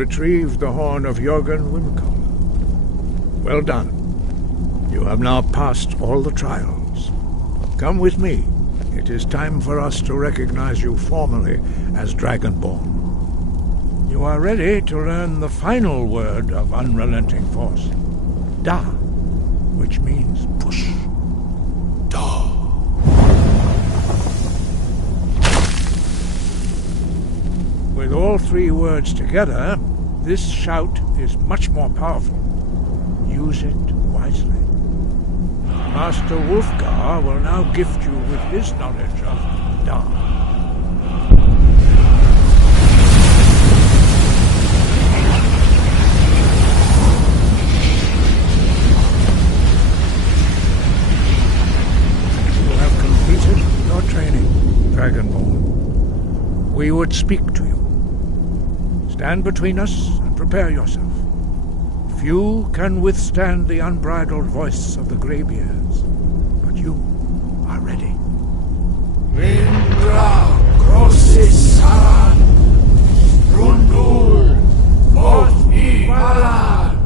retrieved the horn of Jörgen Wimkel. Well done. You have now passed all the trials. Come with me. It is time for us to recognize you formally as Dragonborn. You are ready to learn the final word of unrelenting force. Da, which means push. Da. With all three words together, this shout is much more powerful. Use it wisely. Master Wolfgar will now gift you with his knowledge of Da. You have completed your training, Dragonborn. We would speak to you. Stand between us and prepare yourself. Few can withstand the unbridled voice of the Greybeards, but you are ready. Lindra, Crossis, Saran, Rundul, Mot, Ibalan,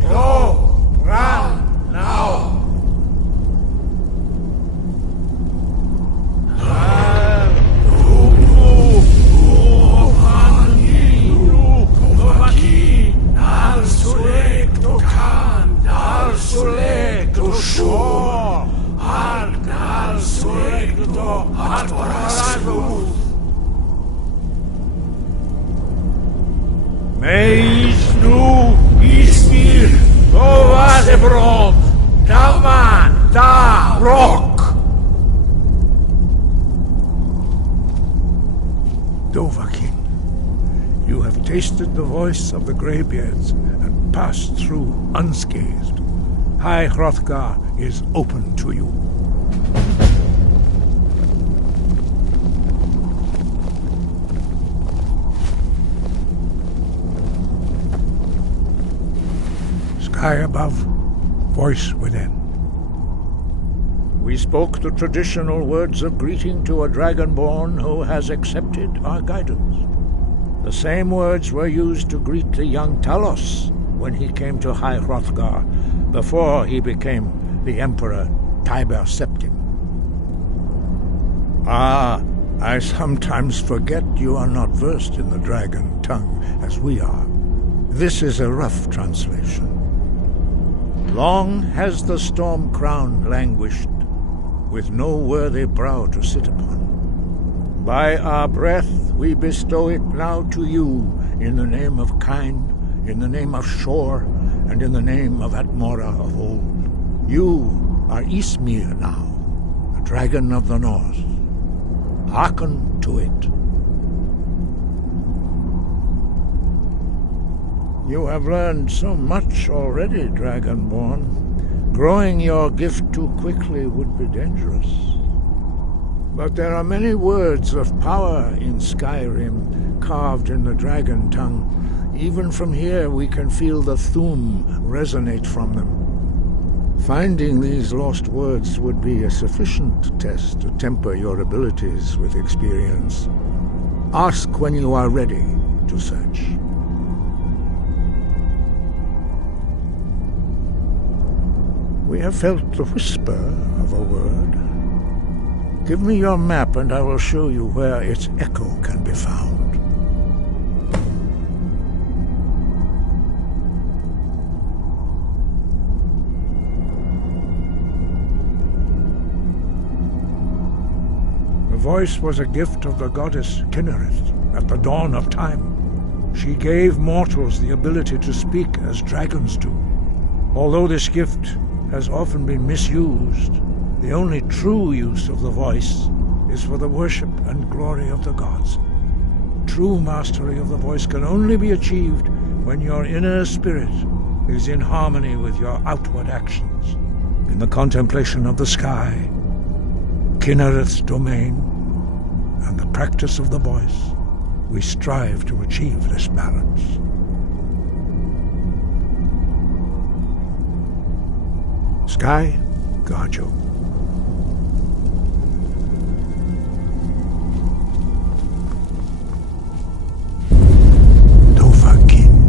Klo, Ran, now. Meisnu Ismir Ovadebrom Daman Da Rock. Dovahkiin, you have tasted the voice of the Greybeards and passed through unscathed. High Hrothgar is open to you. Sky above, voice within. We spoke the traditional words of greeting to a Dragonborn who has accepted our guidance. The same words were used to greet the young Talos when he came to High Hrothgar before he became the Emperor Tiber Septim. Ah, I sometimes forget you are not versed in the dragon tongue as we are. This is a rough translation. Long has the storm crown languished, with no worthy brow to sit upon. By our breath we bestow it now to you, in the name of Kyne, in the name of Shor, and in the name of Atmora of old. You are Ismir now, the dragon of the north. Hearken to it. You have learned so much already, Dragonborn. Growing your gift too quickly would be dangerous. But there are many words of power in Skyrim, carved in the dragon tongue. Even from here we can feel the Thu'um resonate from them. Finding these lost words would be a sufficient test to temper your abilities with experience. Ask when you are ready to search. We have felt the whisper of a word. Give me your map and I will show you where its echo can be found. The voice was a gift of the goddess Kinnereth at the dawn of time. She gave mortals the ability to speak as dragons do. Although this gift has often been misused, the only true use of the voice is for the worship and glory of the gods. True mastery of the voice can only be achieved when your inner spirit is in harmony with your outward actions. In the contemplation of the sky, Kinnereth's domain, and the practice of the voice, we strive to achieve this balance. Sky, guard you. Dovahkiin.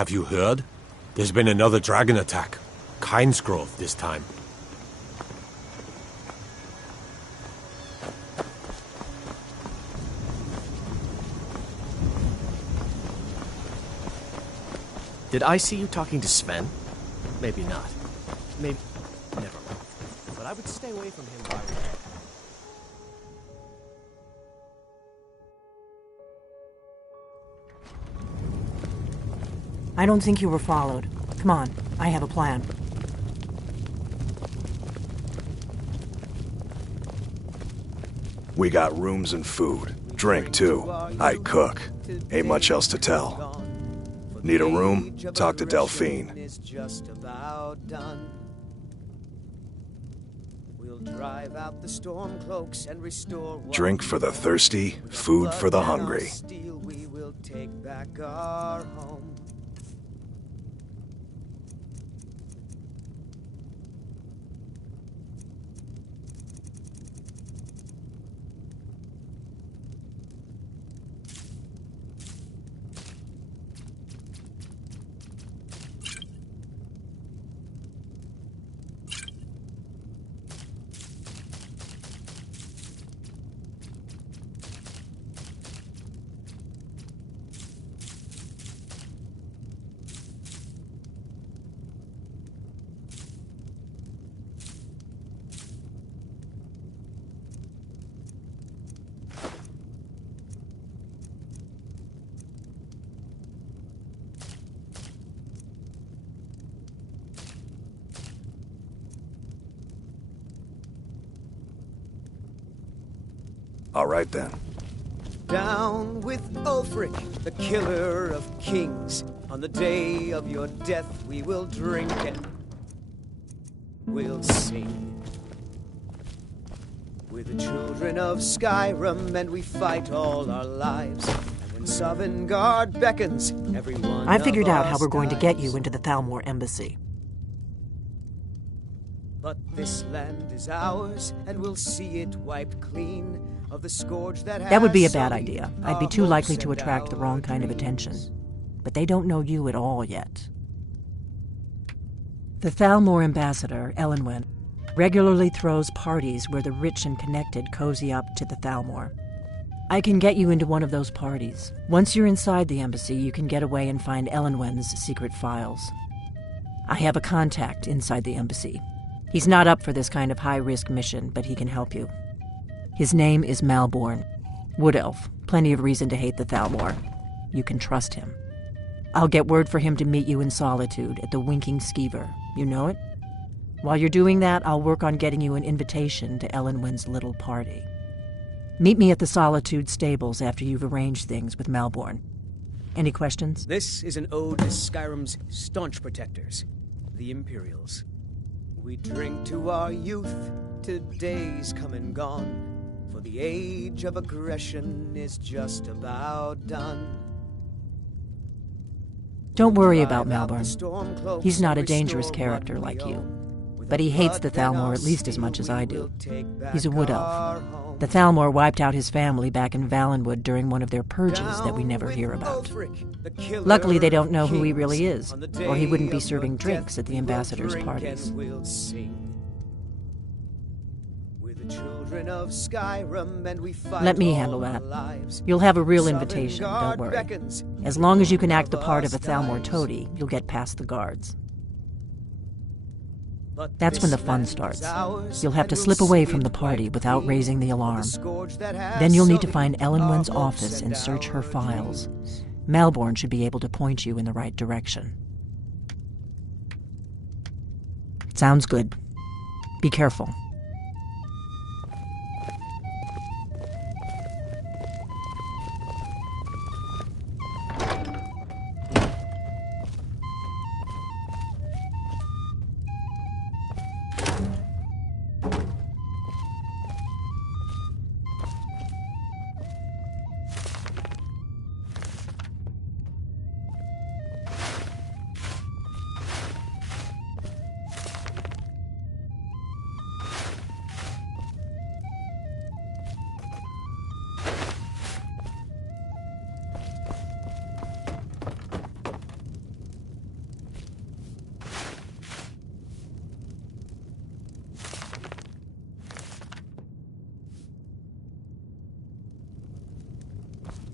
Have you heard? There's been another dragon attack. Kynesgrove this time. Did I see you talking to Sven? Maybe not. Maybe... Never mind. But I would stay away from him if I were you. I don't think you were followed. Come on, I have a plan. We got rooms and food. Drink, too. I cook. Ain't much else to tell. Need a room? Talk to Delphine. Drink for the thirsty, food for the hungry. All right then. Down with Ulfric, the killer of kings. On the day of your death we will drink and we'll sing. We're the children of Skyrim and we fight all our lives. And when Sovngarde beckons, everyone I figured out how we're going to get you into the Thalmor embassy. But this land is ours and we'll see it wiped clean. Of the scourge that would be a bad idea. I'd be too likely to attract the wrong kind of attention. But they don't know you at all yet. The Thalmor ambassador, Elenwen, regularly throws parties where the rich and connected cozy up to the Thalmor. I can get you into one of those parties. Once you're inside the embassy, you can get away and find Elenwen's secret files. I have a contact inside the embassy. He's not up for this kind of high-risk mission, but he can help you. His name is Malborn. Wood Elf. Plenty of reason to hate the Thalmor. You can trust him. I'll get word for him to meet you in Solitude at the Winking Skeever. You know it? While you're doing that, I'll work on getting you an invitation to Elenwen's little party. Meet me at the Solitude stables after you've arranged things with Malborn. Any questions? This is an ode to Skyrim's staunch protectors, the Imperials. We drink to our youth, to days come and gone. For the age of aggression is just about done. Don't worry about Malborn. He's not a dangerous character like you. But he hates the Thalmor at least as much as I do. He's a wood elf. The Thalmor wiped out his family back in Valenwood during one of their purges that we never hear about. Luckily, they don't know who he really is, or he wouldn't be serving drinks at the ambassador's parties. Let me handle that. You'll have a real invitation, don't worry. As long as you can act the part of a Thalmor toady, you'll get past the guards. That's when the fun starts. You'll have to slip away from the party without raising the alarm. Then you'll need to find Elenwen's office and search her files. Malborn should be able to point you in the right direction. Sounds good. Be careful.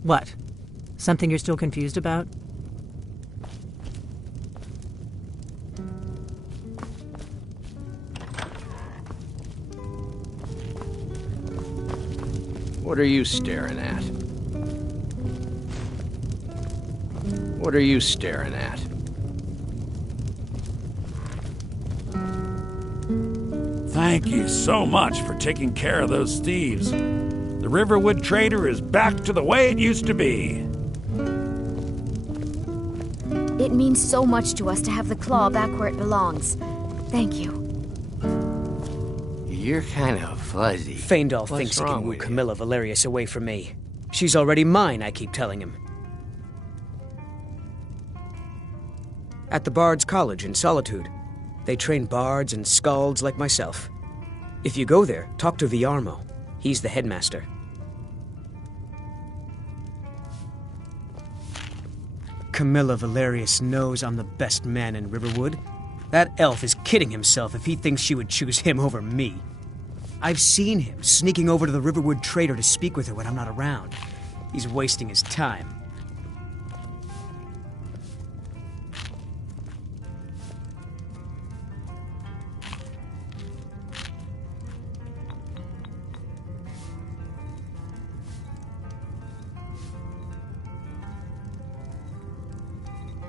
What? Something you're still confused about? What are you staring at? What are you staring at? Thank you so much for taking care of those thieves. The Riverwood Trader is back to the way it used to be. It means so much to us to have the claw back where it belongs. Thank you. You're kind of fuzzy. Faendal thinks he can woo Camilla Valerius away from me. She's already mine, I keep telling him. At the Bard's College in Solitude, they train bards and skalds like myself. If you go there, talk to Viarmo. He's the headmaster. Camilla Valerius knows I'm the best man in Riverwood. That elf is kidding himself if he thinks she would choose him over me. I've seen him sneaking over to the Riverwood Trader to speak with her when I'm not around. He's wasting his time.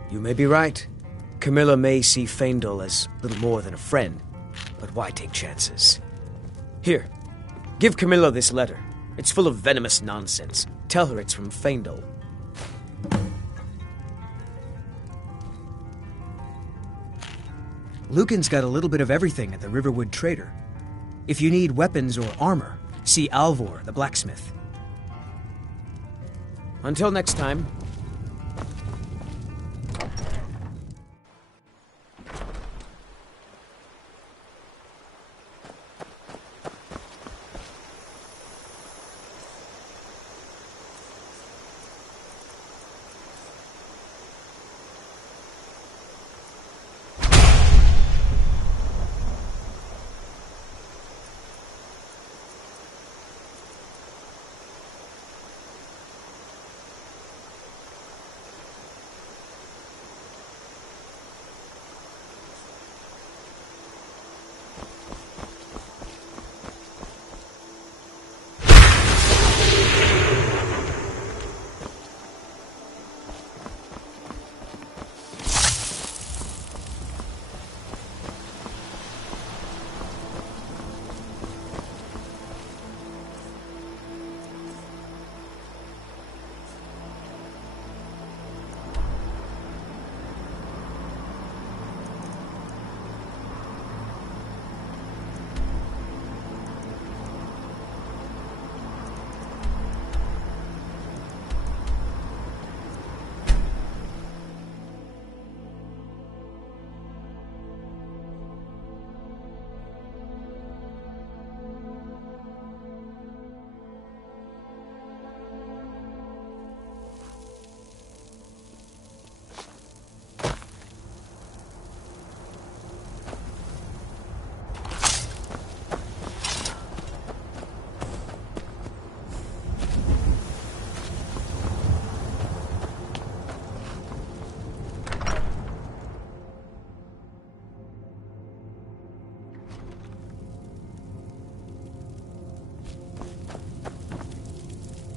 You may be right. Camilla may see Faendal as little more than a friend, but why take chances? Here, give Camilla this letter. It's full of venomous nonsense. Tell her it's from Faendal. Lucan's got a little bit of everything at the Riverwood Trader. If you need weapons or armor, see Alvor, the blacksmith. Until next time.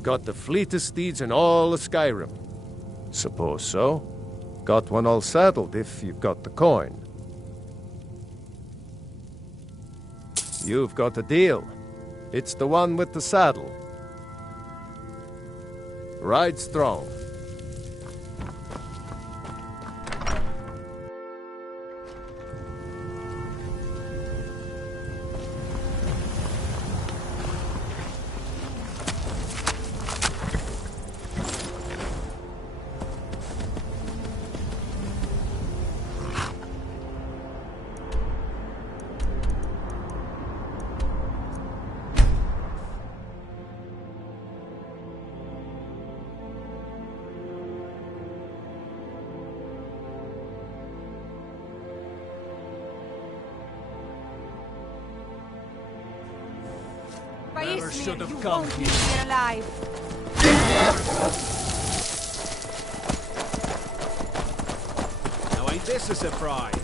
Got the fleetest steeds in all of Skyrim. Suppose so. Got one all saddled if you've got the coin. You've got a deal. It's the one with the saddle. Ride strong. Never should have come here alive. Now ain't this a surprise?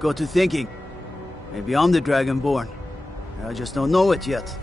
Got to thinking. Maybe I'm the Dragonborn. I just don't know it yet.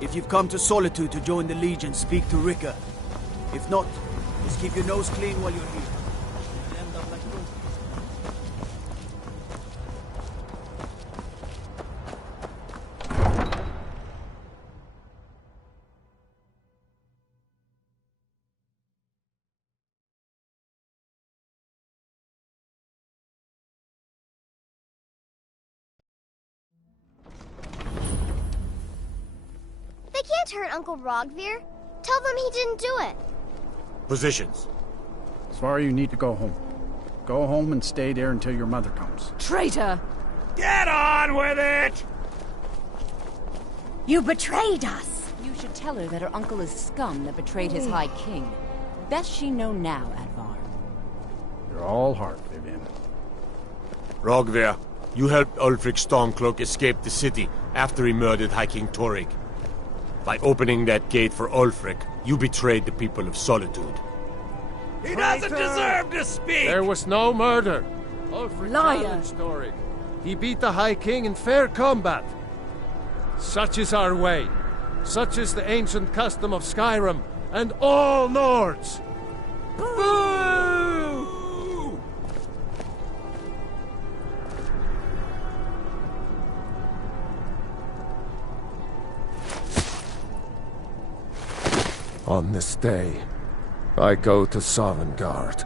If you've come to Solitude to join the Legion, speak to Rika. If not, just keep your nose clean while you're here. You'll end up like They can't hurt Uncle Rogvir. Tell them he didn't do it. Positions. Svar, you need to go home. Go home and stay there until your mother comes. Traitor! Get on with it! You betrayed us! You should tell her that her uncle is scum that betrayed his High King. Best she know now, Advar. You're all heart, Vivian. Rogvir, you helped Ulfric Stormcloak escape the city after he murdered High King Torrig. By opening that gate for Ulfric, you betrayed the people of Solitude. He doesn't deserve to speak! There was no murder. Ulfric Liar. challenged Torrig. He beat the High King in fair combat. Such is our way. Such is the ancient custom of Skyrim and all Nords. Boo! On this day, I go to Sovngarde.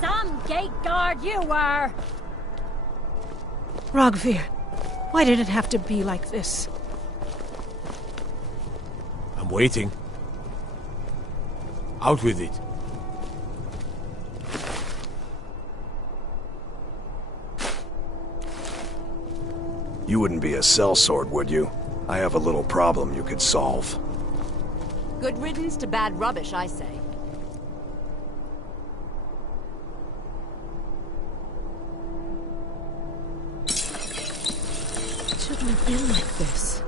Some gate guard you were! Rogvir, why did it have to be like this? I'm waiting. Out with it. You wouldn't be a sellsword, would you? I have a little problem you could solve. Good riddance to bad rubbish, I say. It shouldn't have been like this.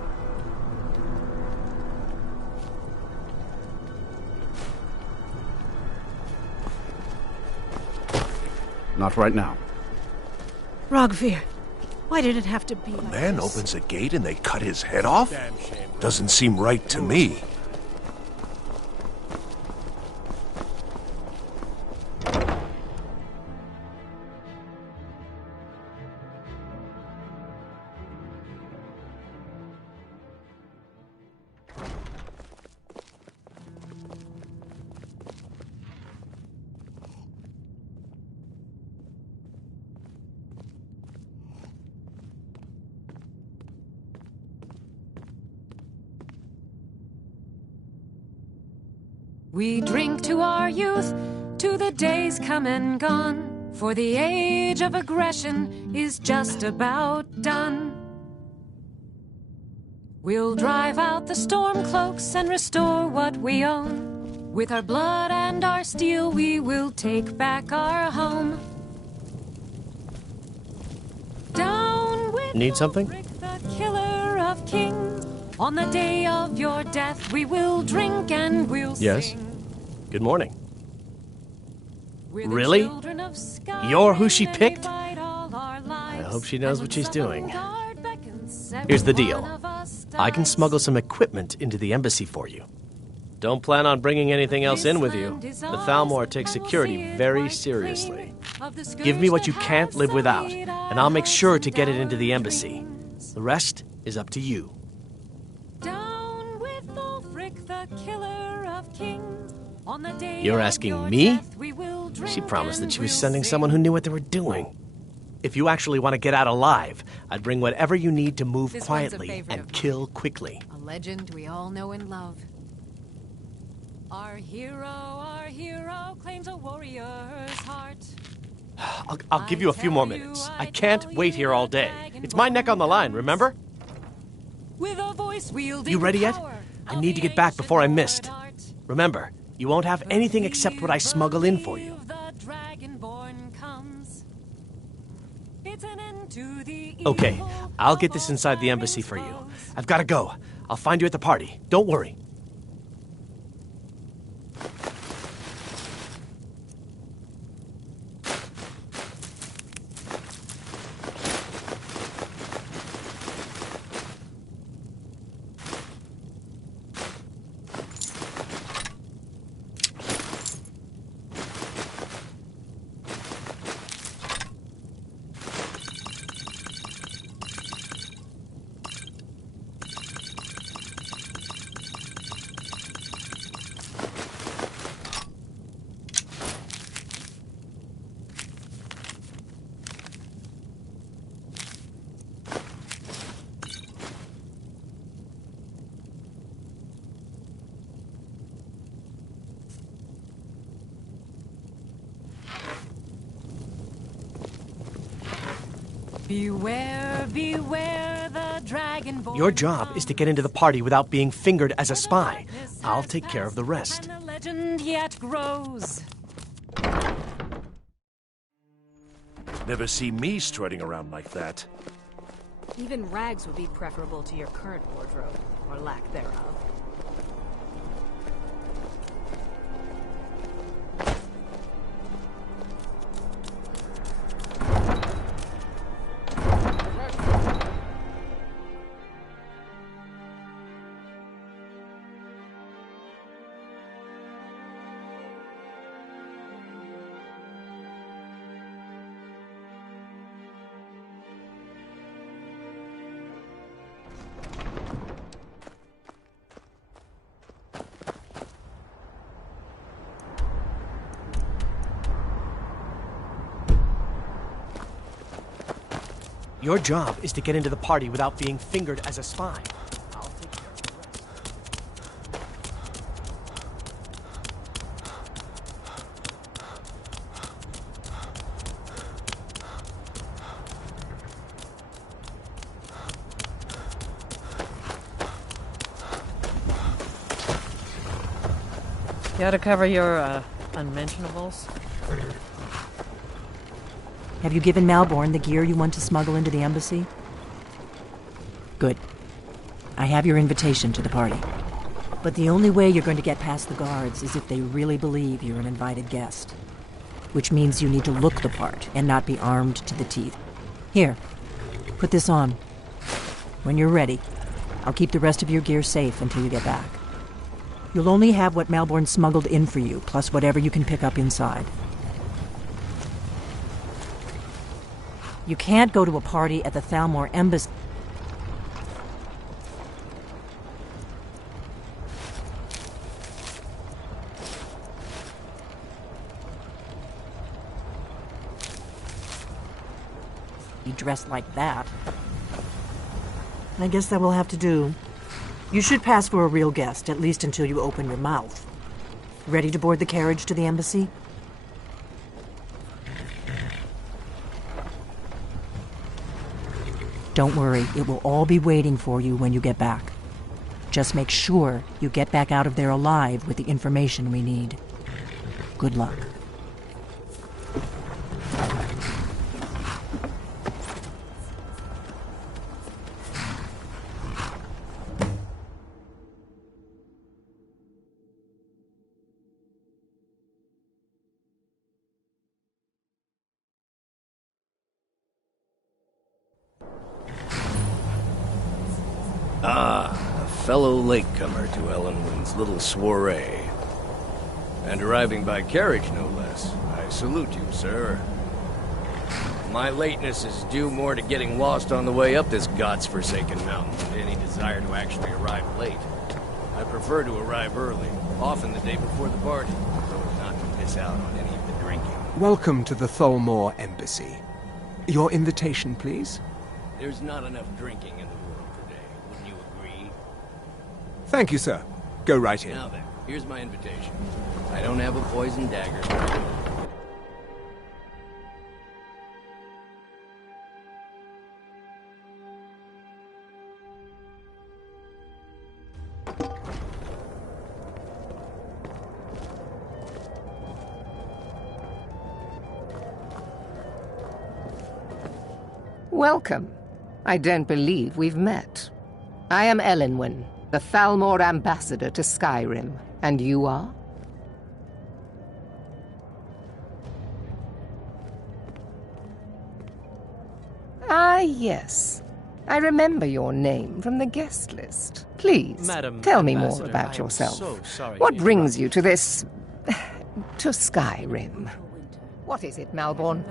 Not right now. Rogvir, why did it have to be like Man this? opens a gate and they cut his head off? Doesn't seem right to me. We drink to our youth, to the days come and gone, for the age of aggression is just about done. We'll drive out the storm cloaks and restore what we own. With our blood and our steel, we will take back our home. Down with Need something? the killer of kings. On the day of your death, we will drink and we'll Yes? sing. Good morning. We're the Really? children of Skyrim, You're who she and we picked? fight all our I lives. hope she knows what she's doing. Guard beckons Here's the every deal. one of us I can dies. smuggle some equipment into the embassy for you. Don't plan on bringing anything else in with you. The Thalmor takes security very seriously. Give me what you can't live without, and I'll make sure to get it into the embassy. The rest is up to you. Down with Ulfric, the killer of kings. On the day You're of asking your me? death, we will She drink promised that and she was we'll sending sing. someone who knew what they were doing. If you actually want to get out alive, I'd bring whatever you need to move This one's a quietly favorite and of kill quickly. A legend we all know and love. Our hero claims a warrior's heart. I'll give you a few more minutes. I can't wait here all day. It's my neck on the line, remember? With a voice wielding You ready yet? power I need to get back before I missed. Remember, you won't have anything except what I smuggle in for you. Okay, I'll get this inside the embassy for you. I've got to go. I'll find you at the party. Don't worry. Beware, beware the dragonborn. Your job is to get into the party without being fingered as a spy. I'll take care of the rest. And the legend yet grows. Never see me strutting around like that. Even rags would be preferable to your current wardrobe, or lack thereof. Your job is to get into the party without being fingered as a spy. I'll take care of the rest. You ought to cover your, unmentionables. Have you given Malborn the gear you want to smuggle into the embassy? Good. I have your invitation to the party. But the only way you're going to get past the guards is if they really believe you're an invited guest. Which means you need to look the part and not be armed to the teeth. Here, put this on. When you're ready, I'll keep the rest of your gear safe until you get back. You'll only have what Malborn smuggled in for you, plus whatever you can pick up inside. You can't go to a party at the Thalmor Embassy. You dress like that. I guess that will have to do. You should pass for a real guest, at least until you open your mouth. Ready to board the carriage to the embassy? Don't worry, it will all be waiting for you when you get back. Just make sure you get back out of there alive with the information we need. Good luck. A fellow latecomer to Ellenwyn's little soiree. And arriving by carriage, no less. I salute you, sir. My lateness is due more to getting lost on the way up this god's-forsaken mountain than to any desire to actually arrive late. I prefer to arrive early, often the day before the party, so as not to miss out on any of the drinking. Welcome to the Thalmor Embassy. Your invitation, please. There's not enough drinking in the world today. Wouldn't you agree? Thank you, sir. Go right in. Now then, here's my invitation. I don't have a poison dagger. Welcome. I don't believe we've met. I am Elenwen, the Thalmor ambassador to Skyrim. And you are? Ah, yes. I remember your name from the guest list. Please, Madam tell me Ambassador, more about I am yourself. so sorry What to brings you to this... to Skyrim? What is it, Malborn?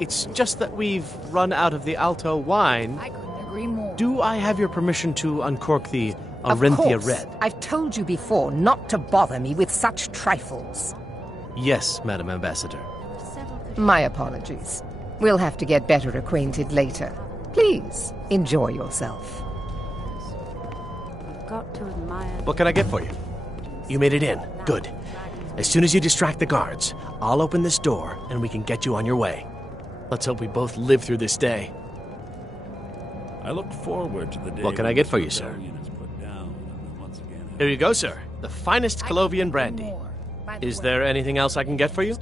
It's just that we've run out of the Alto wine. I couldn't agree more. Do I have your permission to uncork the Of Arinthia course. Red? I've told you before not to bother me with such trifles. Yes, Madam Ambassador. My apologies. We'll have to get better acquainted later. Please, enjoy yourself. Got to admire. What can I get for you? You made it in. Good. As soon as you distract the guards, I'll open this door and we can get you on your way. Let's hope we both live through this day. I look forward to the day. What can I get for you, sir? Here you go, sir. The finest Colovian brandy. Is there anything else I can get for you?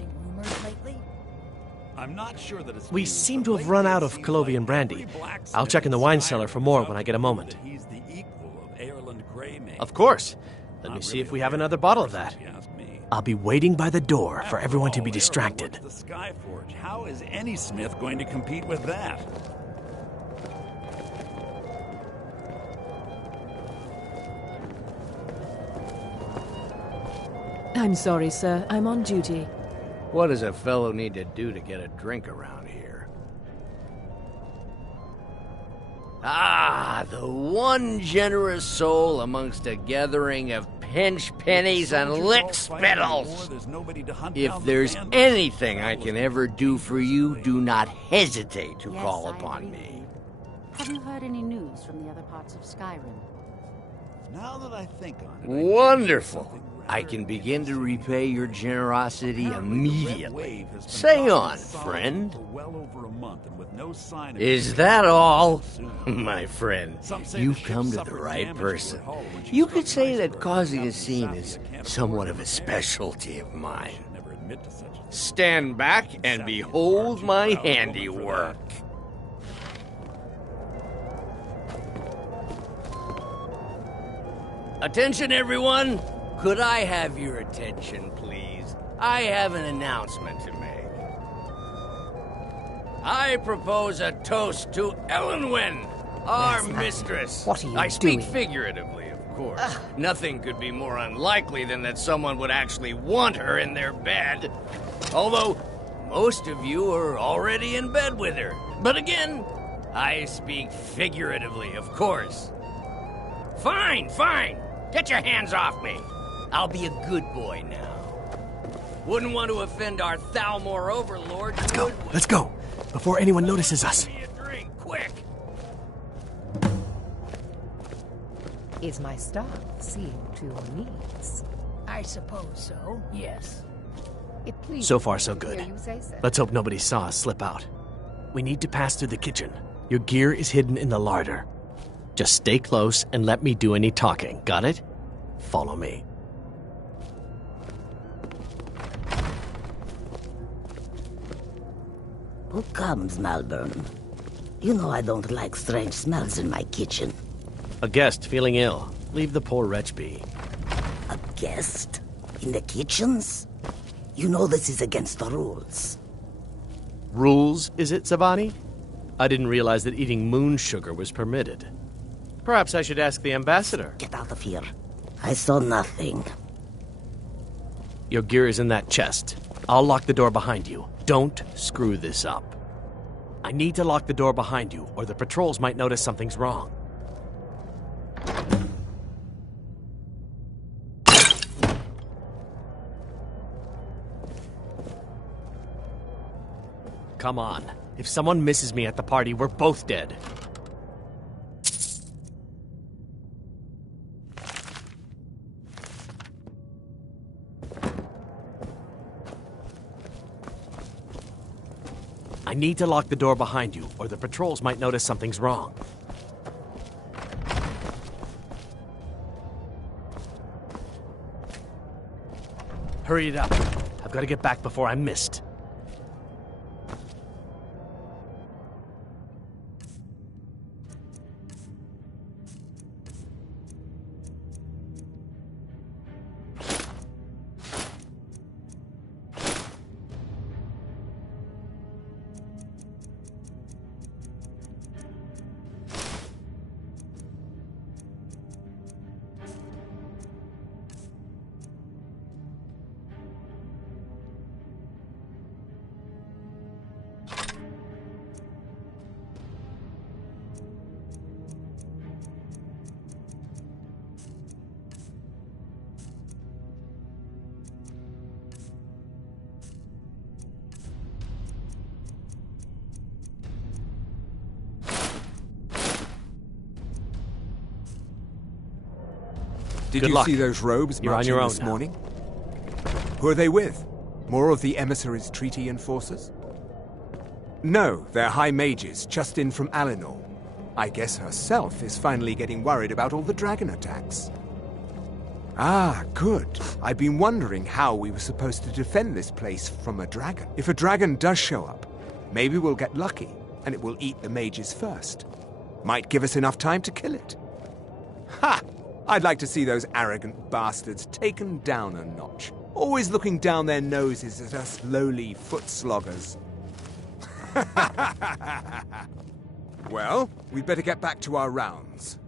I'm not sure that it's We seem to have run out of Colovian brandy. I'll check in the wine cellar for more when I get a moment. He's the equal of Ireland Greymane. Of course. Let me see if we have another bottle of that. I'll be waiting by the door for everyone to be distracted. The Skyforge. How is any smith going to compete with that? I'm sorry, sir. I'm on duty. What does a fellow need to do to get a drink around here? Ah, the one generous soul amongst a gathering of pinch pennies and lick spittles. If there's anything I can ever do for you, do not hesitate to call upon me. Have you heard any news from the other parts of Skyrim? Now that I think on it, Wonderful. I can begin to repay your generosity immediately. Say on, friend. Is that all? My friend, you've come to the right person. You could say that causing a scene is somewhat of a specialty of mine. Stand back and behold my handiwork. Attention, everyone! Could I have your attention, please? I have an announcement to make. I propose a toast to Elenwen, our mistress. What are you I speak doing? figuratively, of course. Nothing could be more unlikely than that someone would actually want her in their bed. Although, most of you are already in bed with her. But again, I speak figuratively, of course. Fine, fine. Get your hands off me. I'll be a good boy now. Wouldn't want to offend our Thalmor overlord. Let's go. Before anyone notices us. Drink, quick. Is my staff seeing to your needs? I suppose so, yes. It pleases So far, so me to good. hear you say so. Let's hope nobody saw us slip out. We need to pass through the kitchen. Your gear is hidden in the larder. Just stay close and let me do any talking. Got it? Follow me. Who comes, Malborn? You know I don't like strange smells in my kitchen. A guest feeling ill. Leave the poor wretch be. A guest? In the kitchens? You know this is against the rules. Rules, is it, Zavani? I didn't realize that eating moon sugar was permitted. Perhaps I should ask the ambassador. Get out of here. I saw nothing. Your gear is in that chest. I'll lock the door behind you. Don't screw this up. I need to lock the door behind you, or the patrols might notice something's wrong. Come on. If someone misses me at the party, we're both dead. I need to lock the door behind you, or the patrols might notice something's wrong. Hurry it up. I've got to get back before I'm missed. Did Good you luck. see those robes You're on marching your own this now. morning? Who are they with? More of the emissaries' treaty enforcers? No, they're high mages, just in from Alinor. I guess herself is finally getting worried about all the dragon attacks. Ah, good. I've been wondering how we were supposed to defend this place from a dragon. If a dragon does show up, maybe we'll get lucky, and it will eat the mages first. Might give us enough time to kill it. Ha! I'd like to see those arrogant bastards taken down a notch. Always looking down their noses at us lowly foot sloggers. Well, we'd better get back to our rounds.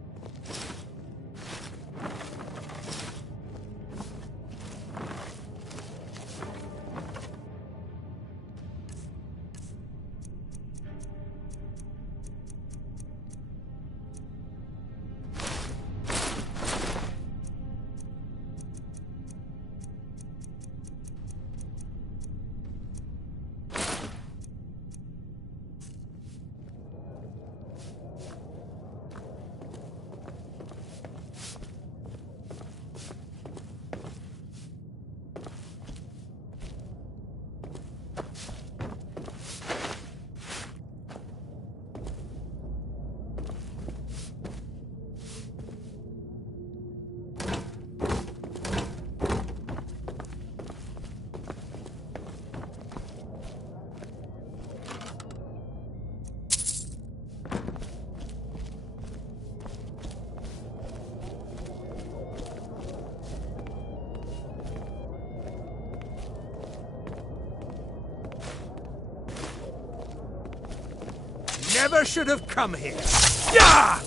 Never should have come here. Yeah!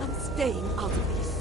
I'm staying out of this.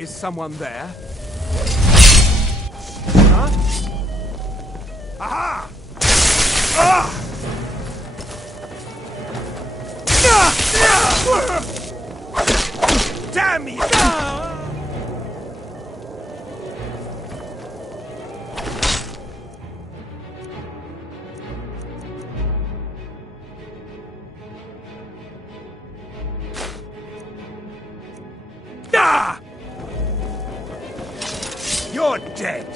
Is someone there? Huh? Aha! Ah! Damn you! Ah! You're dead!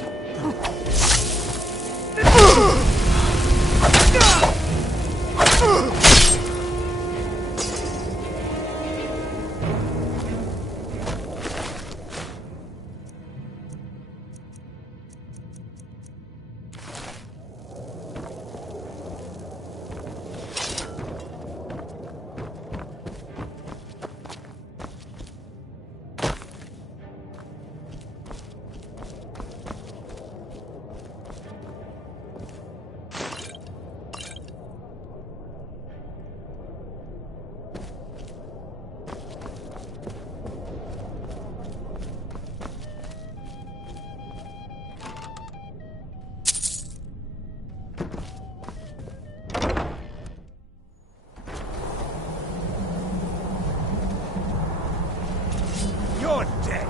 You're dead!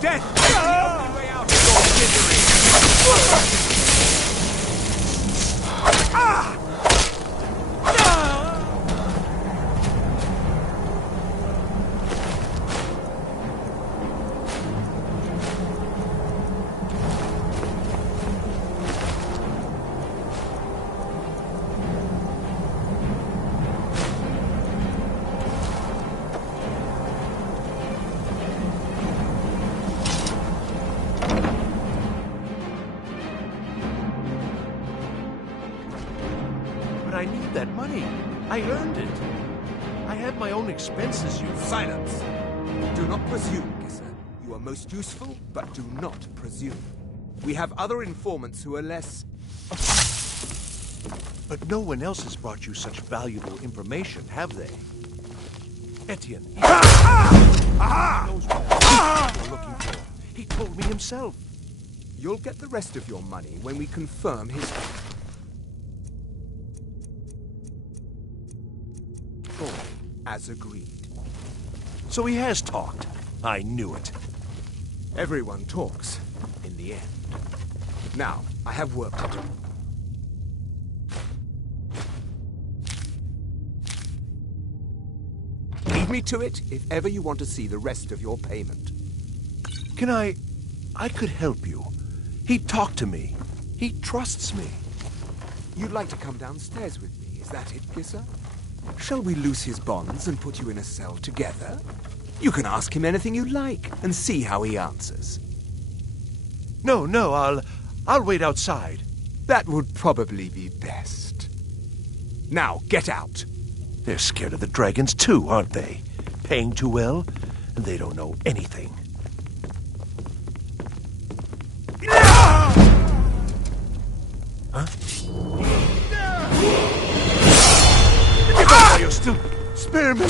Death is the only way out of your misery! But I need that money. I earned it. I have my own expenses, you... Silence! Do not presume, Gisser. You are most useful, but do not presume. We have other informants who are less... But no one else has brought you such valuable information, have they? Etienne, he knows what you're looking for. He told me himself. You'll get the rest of your money when we confirm his... As agreed. So he has talked. I knew it. Everyone talks, in the end. Now, I have work to do. Leave me to it if ever you want to see the rest of your payment. Can I could help you. He talked to me. He trusts me. You'd like to come downstairs with me, is that it, Gisser? Shall we loose his bonds and put you in a cell together? You can ask him anything you like and see how he answers. No, I'll wait outside. That would probably be best. Now, get out. They're scared of the dragons too, aren't they? Paying too well, and they don't know anything. Huh? You're still... Spare me!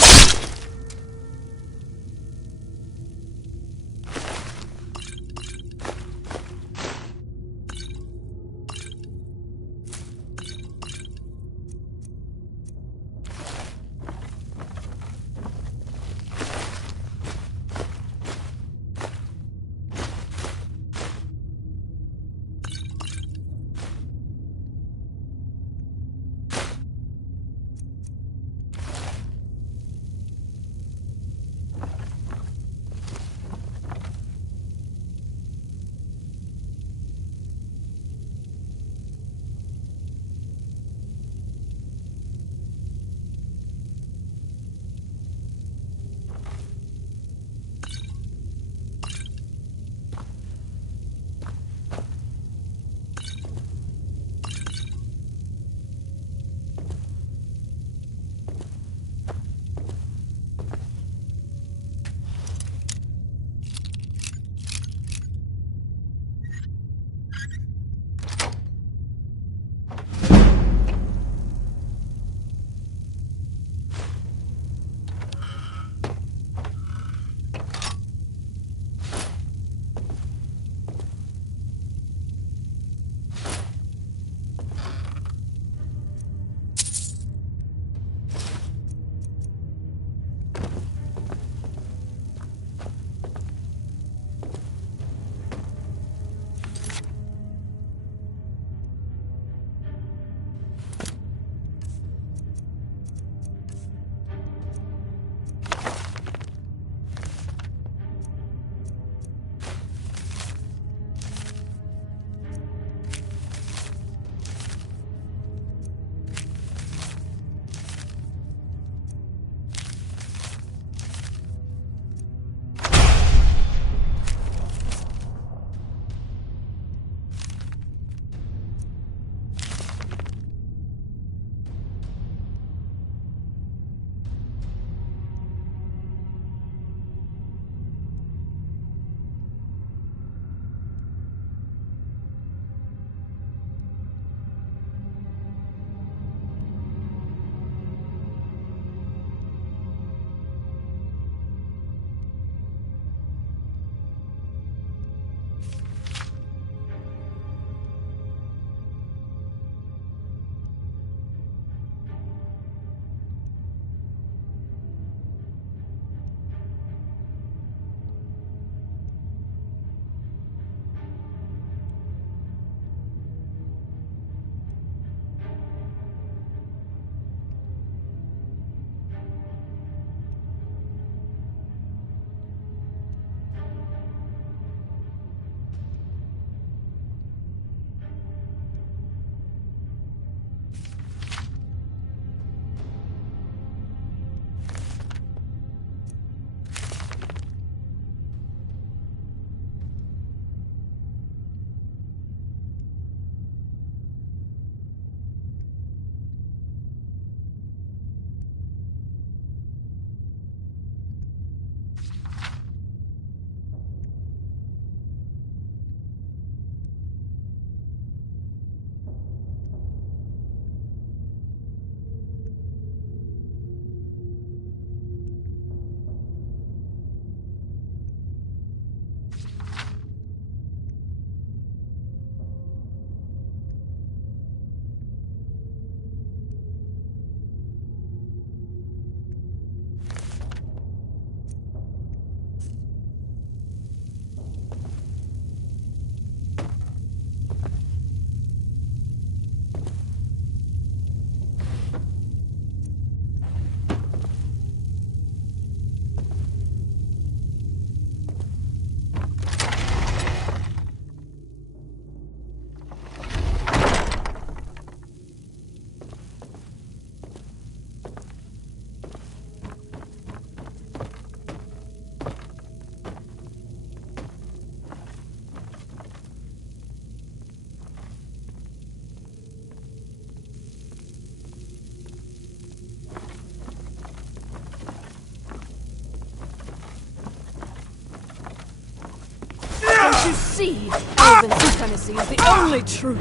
see, elven supremacy is the only truth.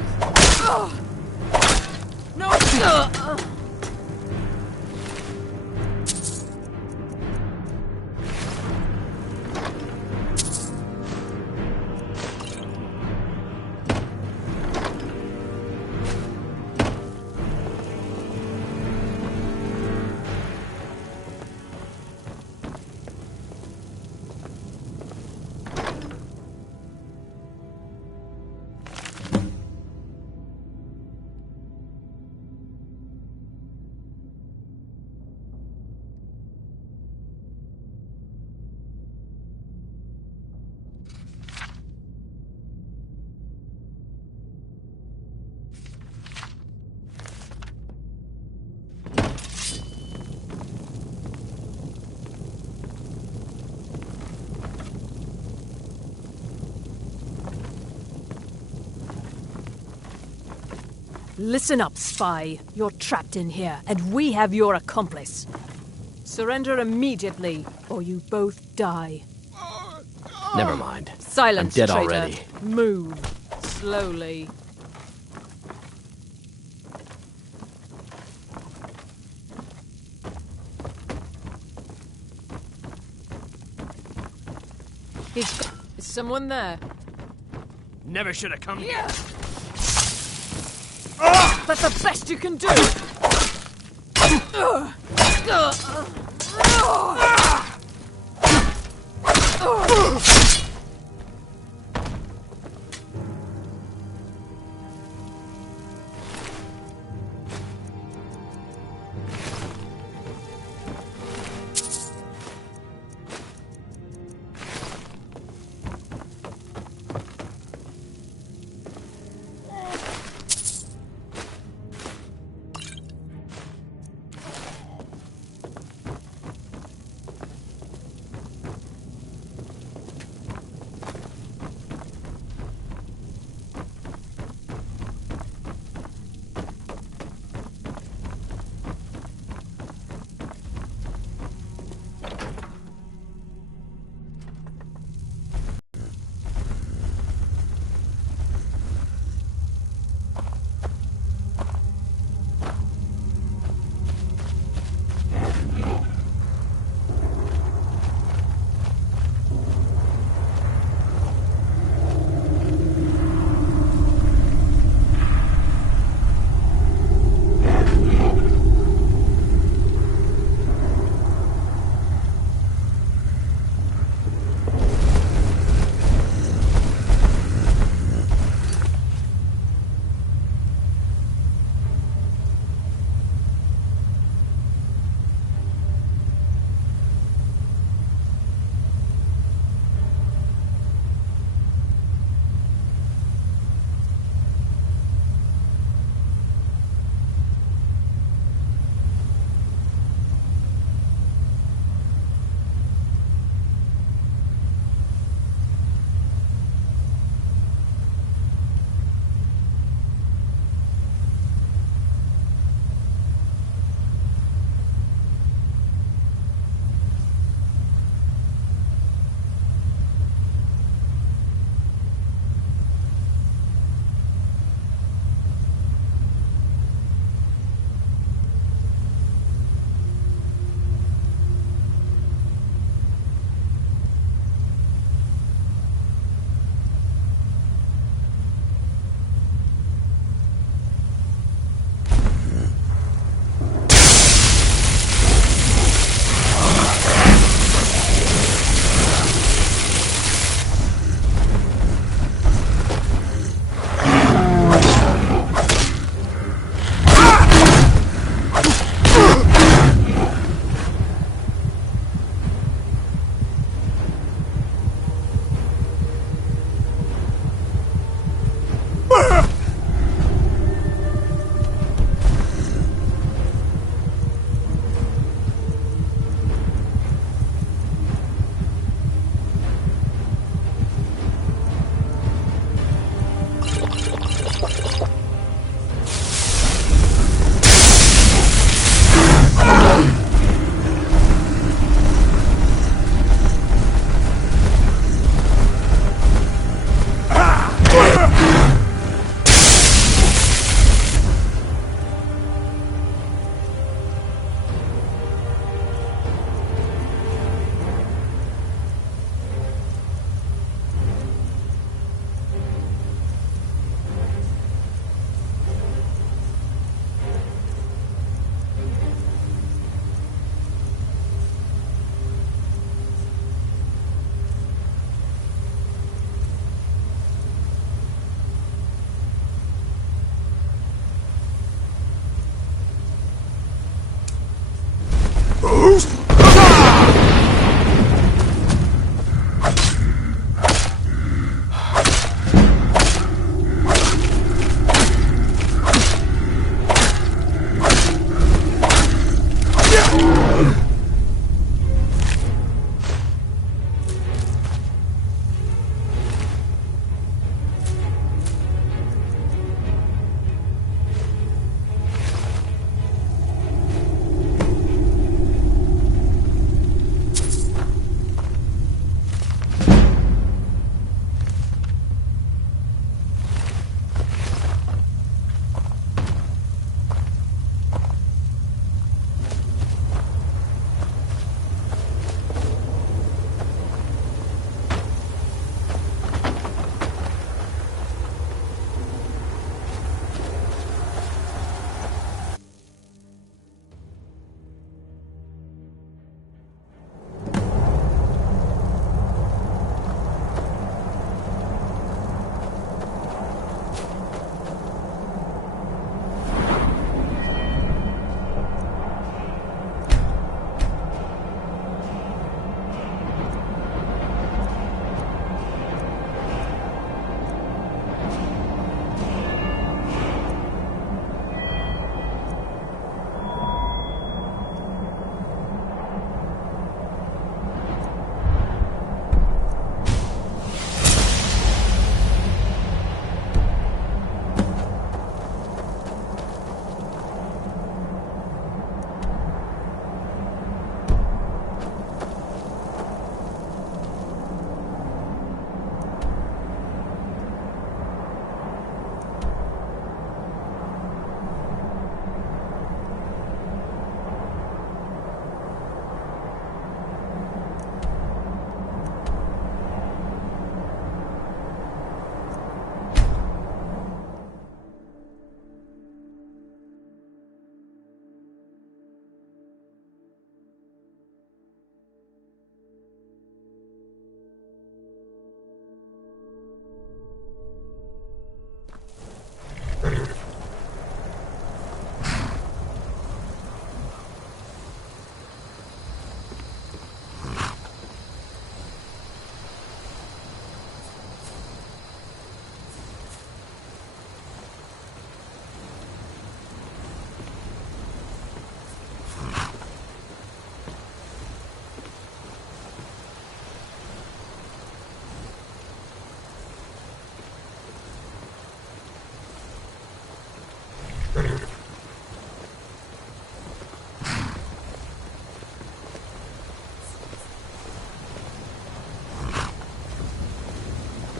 No. Listen up, spy. You're trapped in here, and we have your accomplice. Surrender immediately, or you both die. Never mind. Silence, I'm dead traitor. already. Move. Slowly. Is someone there? Never should have come here. That's the best you can do!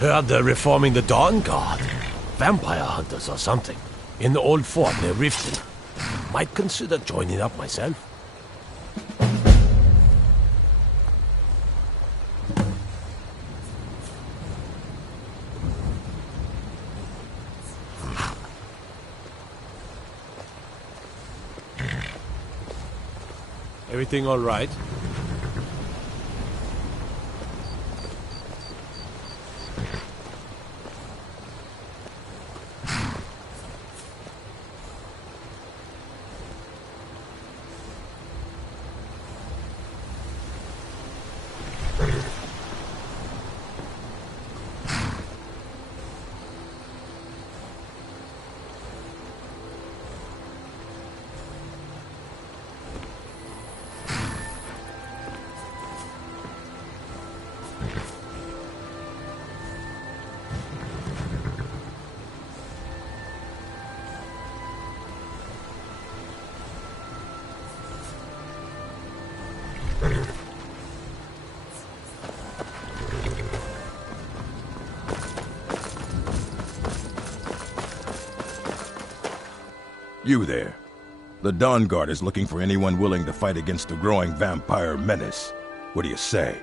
Heard they're reforming the Dawn Guard. Vampire hunters or something. In the old fort near Riften. Might consider joining up myself. Everything all right? You there. The Dawn Guard is looking for anyone willing to fight against the growing vampire menace. What do you say?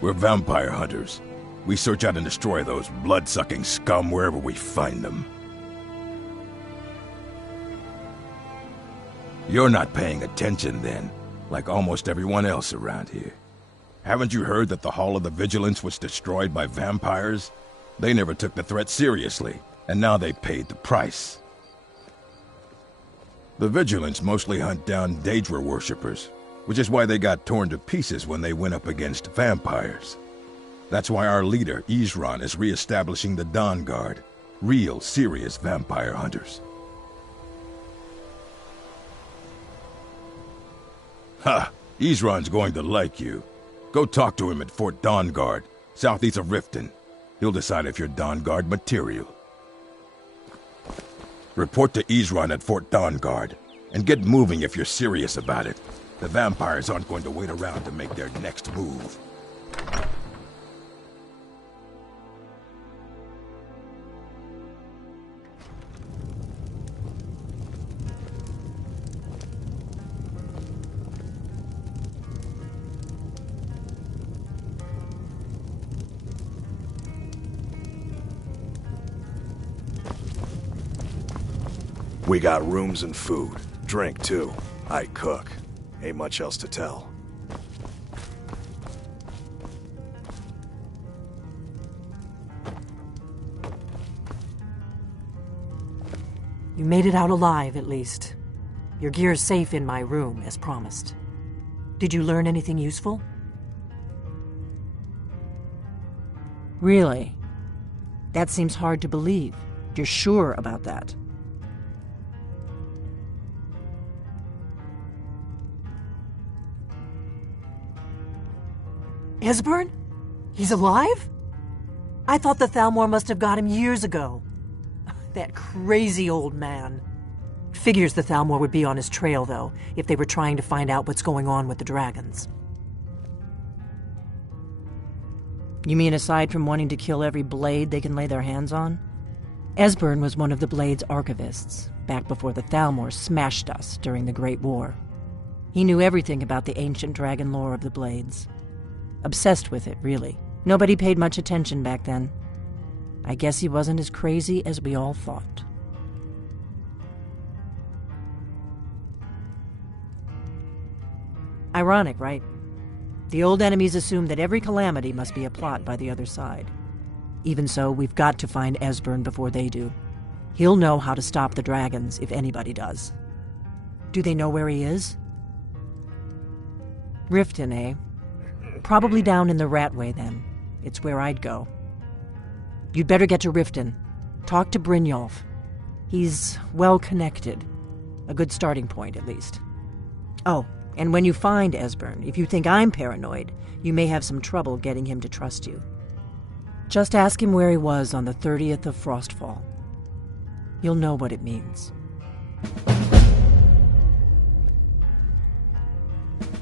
We're vampire hunters. We search out and destroy those blood-sucking scum wherever we find them. You're not paying attention then, like almost everyone else around here. Haven't you heard that the Hall of the Vigilance was destroyed by vampires? They never took the threat seriously, and now they paid the price. The Vigilance mostly hunt down Daedra worshippers, which is why they got torn to pieces when they went up against vampires. That's why our leader, Isran, is re-establishing the Dawn Guard, real, serious vampire hunters. Ha! Isran's going to like you. Go talk to him at Fort Dawn Guard, southeast of Riften. He'll decide if you're Dawn Guard material. Report to Isran at Fort Dawn Guard, and get moving if you're serious about it. The vampires aren't going to wait around to make their next move. We got rooms and food. Drink, too. I cook. Ain't much else to tell. You made it out alive, at least. Your gear's safe in my room, as promised. Did you learn anything useful? Really? That seems hard to believe. You're sure about that? Esbern? He's alive? I thought the Thalmor must have got him years ago. That crazy old man. Figures the Thalmor would be on his trail, though, if they were trying to find out what's going on with the dragons. You mean aside from wanting to kill every blade they can lay their hands on? Esbern was one of the Blade's archivists, back before the Thalmor smashed us during the Great War. He knew everything about the ancient dragon lore of the Blades. Obsessed with it, really. Nobody paid much attention back then. I guess he wasn't as crazy as we all thought. Ironic, right? The old enemies assumed that every calamity must be a plot by the other side. Even so, we've got to find Esbern before they do. He'll know how to stop the dragons, if anybody does. Do they know where he is? Riften, eh? Probably down in the Ratway, then. It's where I'd go. You'd better get to Riften. Talk to Brynjolf. He's well-connected. A good starting point, at least. Oh, and when you find Esbern, if you think I'm paranoid, you may have some trouble getting him to trust you. Just ask him where he was on the 30th of Frostfall. You'll know what it means.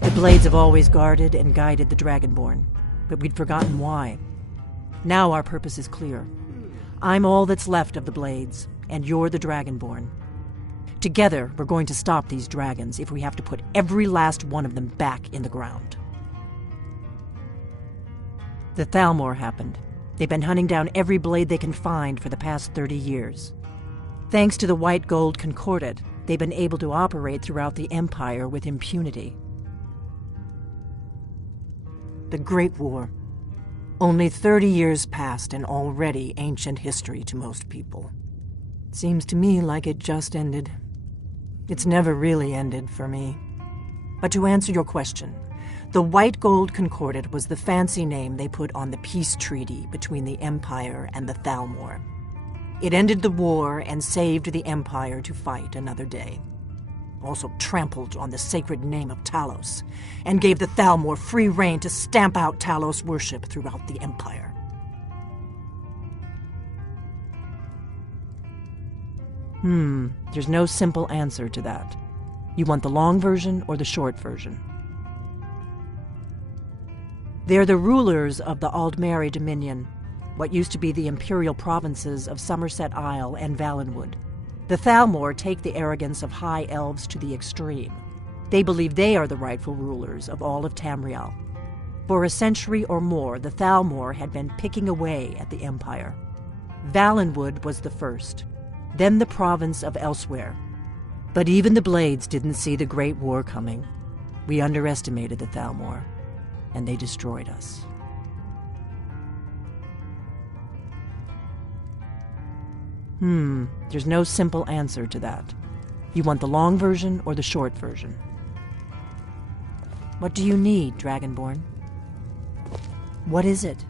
The Blades have always guarded and guided the Dragonborn, but we'd forgotten why. Now our purpose is clear. I'm all that's left of the Blades, and you're the Dragonborn. Together, we're going to stop these dragons if we have to put every last one of them back in the ground. The Thalmor happened. They've been hunting down every blade they can find for the past 30 years. Thanks to the White Gold Concordat, they've been able to operate throughout the Empire with impunity. The Great War. Only 30 years passed and already ancient history to most people. Seems to me like it just ended. It's never really ended for me. But to answer your question, the White Gold Concordat was the fancy name they put on the peace treaty between the Empire and the Thalmor. It ended the war and saved the Empire to fight another day. Also trampled on the sacred name of Talos, and gave the Thalmor free rein to stamp out Talos worship throughout the Empire. There's no simple answer to that. You want the long version or the short version? They're the rulers of the Aldmeri Dominion, what used to be the imperial provinces of Somerset Isle and Valenwood. The Thalmor take the arrogance of high elves to the extreme. They believe they are the rightful rulers of all of Tamriel. For a century or more, the Thalmor had been picking away at the Empire. Valenwood was the first, then the province of Elsewhere. But even the Blades didn't see the Great War coming. We underestimated the Thalmor, and they destroyed us. There's no simple answer to that. You want the long version or the short version? What do you need, Dragonborn? What is it?